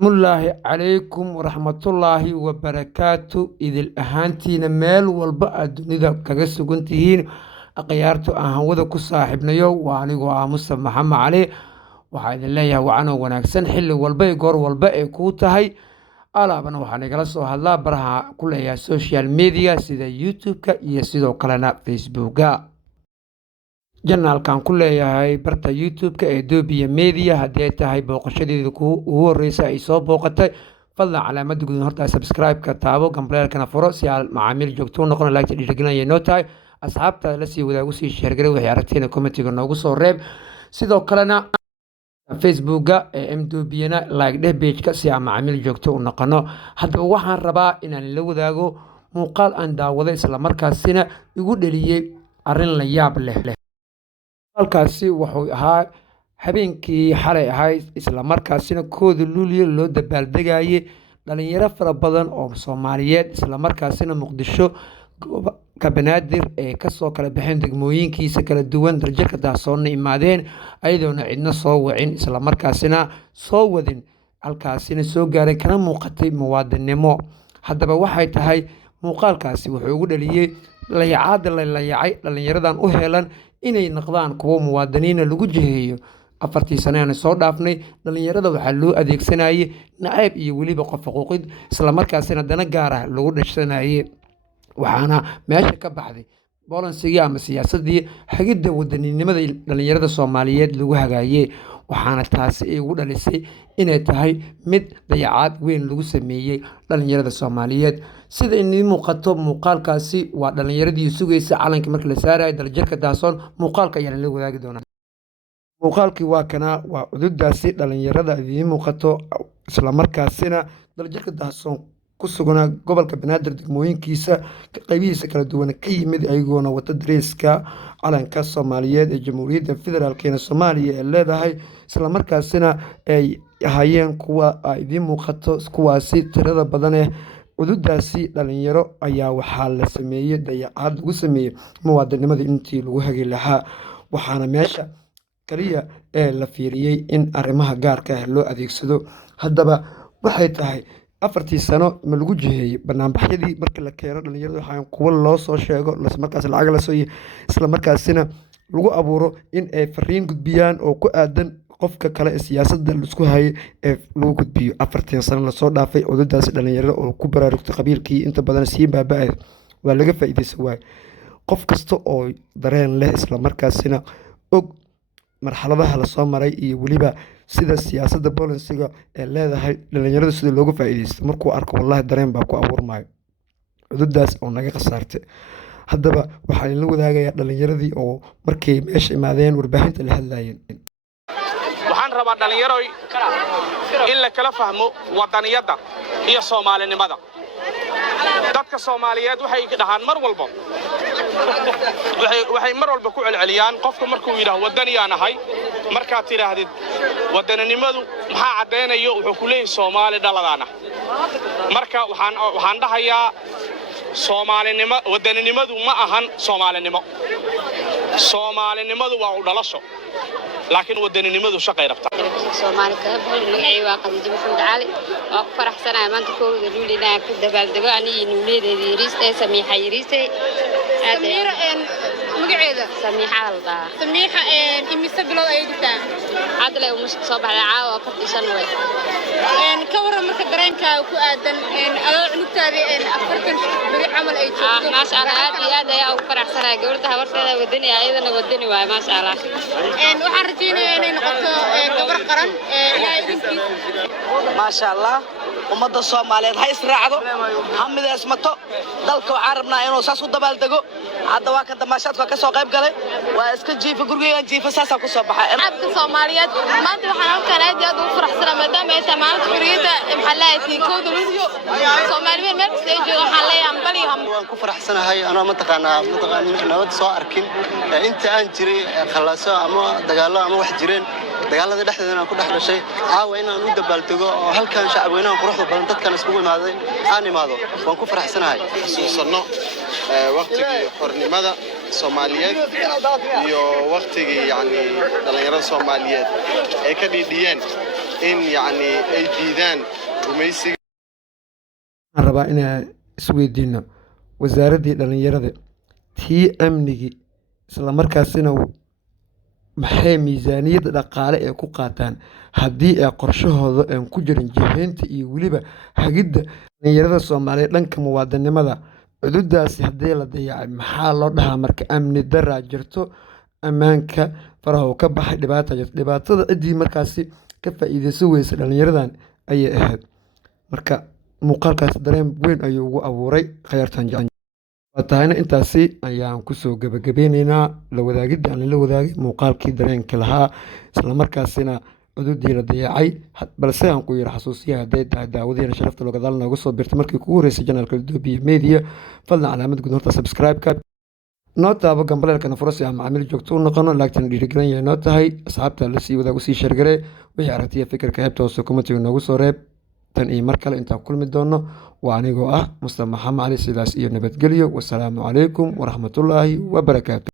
Mulaahi calaykum waraxmatullaahi wabarakaatu idil ahaantiina meel walba aad dunida kaga sugan tihiin akhyaarta aan hawada ku saaxiibnayo waa anigoo ah Mustafa Maxamed Cali waxaa idin leeyahay wacanoo wanaagsan xilli walba iyo goor walba ay kuu tahay alaabana waxaan igala soo hadlaa baraha ku leeyahay social media sida YouTube-ka iyo sidoo kalena Facebook-ga janaalkan ku leeyahay barta YouTube-ka ee Doobiya Media haddii ay tahay booqashadeeda ugu horreysa ay soo booqatay fadlan calaamadda gudan horta subscribe-ka taabo gambaleelkana furo si aad macaamiil joogto u noqon like dhiirigelinaya noo tahay asxaabta la sii wadaagu sii sheergaray wixii aragtiina commentiga noogu soo reeb sidoo kalena Facebook-ga ee Doobiyana like dheh page-ka si aan macaamiil joogto u noqono haddaba waxaan rabaa inaan la wadaago muuqaal aan daawaday isla markaasina igu dhaliyay arrin la yaab leh halkaasi wuxuu ahaa habeenkii xalay ahayd isla markaasina kooda luulyo loo dabaaldegayay dhalinyaro fara badan oo Soomaaliyeed isla markaasina Muqdisho gobolka Banaadir ee kasoo kala baxeen degmooyinkiisa kala duwan darajada daasoonna imaadeen ayadoona cidna soo wacin isla markaasina soo wadin halkaasina soo gaaray kana muuqatay muwaadinimo haddaba waxay tahay muuqaalkaasi wuxuu ugu dhaliyay layacaad la layacay dhalinyaradan u heelan inay noqdaan kuwo muwaadiniina lagu jiheeyo afartii sano aan soo dhaafnay dhalinyarada waxaa loo adeegsanayay nacayb iyo weliba qof xuquuqid isla markaasina dana gaar ah lagu dhashanayay waxaana meesha ka baxday bolansigii ama siyaasadii hagidda wadaninimada dhalinyarada Soomaaliyeed lagu hagaayay waxaana taasi ay ugu dhalisay inay tahay mid dayacaad weyn lagu sameeyay dhalinyarada Soomaaliyeed sida in muuqato muuqaalkaasi waa dhalinyaradii sugaysa calanka markii la saarayo darajada daasoon muuqaalka ayaa la wadaagi doonaa muuqaalkii waa kana waa cududaasi dhalinyarada idin muuqato isla markaasina darajada daasoon ku sugnaa gobolka Banaadir degmooyinkiisa qaybihiisa kala duwan ka yimid ayagoona wata dareeska calanka Soomaaliyeed ee Jamhuuriyadda Federaalka Soomaaliya ee leedahay isla markaasina ay ahaayeen kuwa idin muuqato kuwaasi tirada badan ee cududaasi dhalinyaro ayaa waxaa la sameeyay dayacaad lagu sameeyay muwaadinimada intii lagu hagi lahaa waxaana meesha kaliya ee la fiiriyay in arrimaha gaarka ah loo adeegsado haddaba waxay tahay afartii sano ma lagu jiheeyay barnaamijyadii markii la keeno dhalinyarada waxaa kuwa loo soo sheego markaas lacag la soo isla markaasina lagu abuuro in ay fariin gudbiyaan oo ku aadan qofka kale ee siyaasadda la isku hayay ee lagu gudbiyo afartii sano la soo dhaafay codadaasi dhalinyarada oo ku baraarugtay qabiilkii inta badan sii baaba'ay waa laga faa'iideysan waay qof kasta oo dareen leh isla markaasina og marxaladaha la soo maray iyo weliba sida siyaasadda bolansiga ee leedahay dhalinyarada sida looga faa'iideysto markuu arko wallahi dareen baa ku abuurmaayo cudurdaas oo naga khasaartay haddaba waxaa la wadaagayaa dhalinyaradii oo markay meesha imaadeen warbaahinta la hadlayeen waxaan rabaa dhalinyaro in la kala fahmo wadaniyadda iyo Soomaalinimada dadka Soomaaliyeed waxay dhahaan mar walba waxay mar walba ku celceliyaan qofka markuu yiraahdo wadaniyaan ahay marka tiraahdid wadaninimadu maxaa cadeynayo wuxuu ku leeyahay Soomaali dhaladaana marka waxaan dhahayaa Soomaalinimo wadaninimadu ma ahan Soomaalinimadu waa u dhalasho laakiin wadaninimadu shaqay rabtaa Soomaali ka bixi waa qadiij maxamed cali oo ku faraxsanahay maanta kooda luulina ku dabaaldego ani nuuleedeedii yariistay samiixa yariistay سميرة مقعدة سميحة إميسا بلاد أي دكتور عدلة ومشك صباح العاوة فرد سنوي كورة مركز درينكا وكؤدن أنا نكتاري أفركن بري عمل أي شيء ما شاء الله هذه يا وفرح سنة قولتها ورثة والدنيا أيضا والدنيا ما شاء الله وحرتينا نقطة قبر قرن ما شاء الله ummadda Soomaaliyeed hay israacdo hamida ismato dalka carabna inuu saas u dabaaldego hadda waa ka damaashaadka ka soo qayb galay waa iska jiifa gurigeyga jiifa saasa ku soo baxay abka Soomaaliyeed maanta waxaan halkan aad iyo aad ugu faraxsanahay maadaama ay tahay maalinta xurriyadda maxalliga kooda luulyo Soomaaliyeed meel kasta ay joogaan waxaan leeyahay bal iyo waan ku faraxsanahay anoo mataqaanaa nabad soo arkin inta aan jiray khalaso ama dagaalo ama wax jireen dagaalada dhexdeedana ku dhex dhashay caawa inaan u dabaaldego oo halkan shacabweynaha quruxda badan dadkan iskugu imaaday aan imaado waan ku faraxsanahay xasuusano waqtigii xornimada Soomaaliyeed iyo waqtigii yani dhalinyarada Soomaaliyeed ay ka dhidhiyeen in yacni ay diidaan gumaysiga. waxaan rabaa inaan isweydiino wasaaraddii dhallinyarada tii amnigii isla markaasina maxay miisaaniyadda dhaqaale ee ku qaataan haddii ay qorshahooda aan ku jirin jihaynta iyo weliba hagidda dhallinyarada soomaaliyeed dhanka muwaadinimada cududaasi haddii la dayacay maxaa loo dhahaa marka amni daraa jirto ammaanka faraha uu ka baxay dhibaata jirto dhibaatada ciddii markaasi ka faa'iideysan weysa dhallinyaradan ayay ahayd marka muuqaalkaas dareen weyn ayuu ugu abuuray khayaartan jecel waa tahayna intaasi ayaan kusoo gabagabeyneynaa la wadaagidda aan la wadaagay muuqaalkii dareenka lahaa islamarkaasina cududii la dayacay balse aan ku yiri xasuusiya hadday tahay daawadeena sharafta loo gadaal noogu soo birtay markii kugu horeysay janaalka Dubiya Media fadlan calaamad guud horta subscribe-ka noo taabo gambaleelkana furo si aan macaamiil joogto u noqono laagtana dhiirigelin yahay noo tahay asxaabta la sii wadaag u sii sheergaree wixii aragtiya fikirka heebta hoose commentiga noogu soo reeb tan iyo mar kale intaan kulmi doono waa anigoo ah Mustafa Maxamed Cali sidaas iyo nabadgelyo wasalaamu calaykum waraxmatullaahi wabarakaatu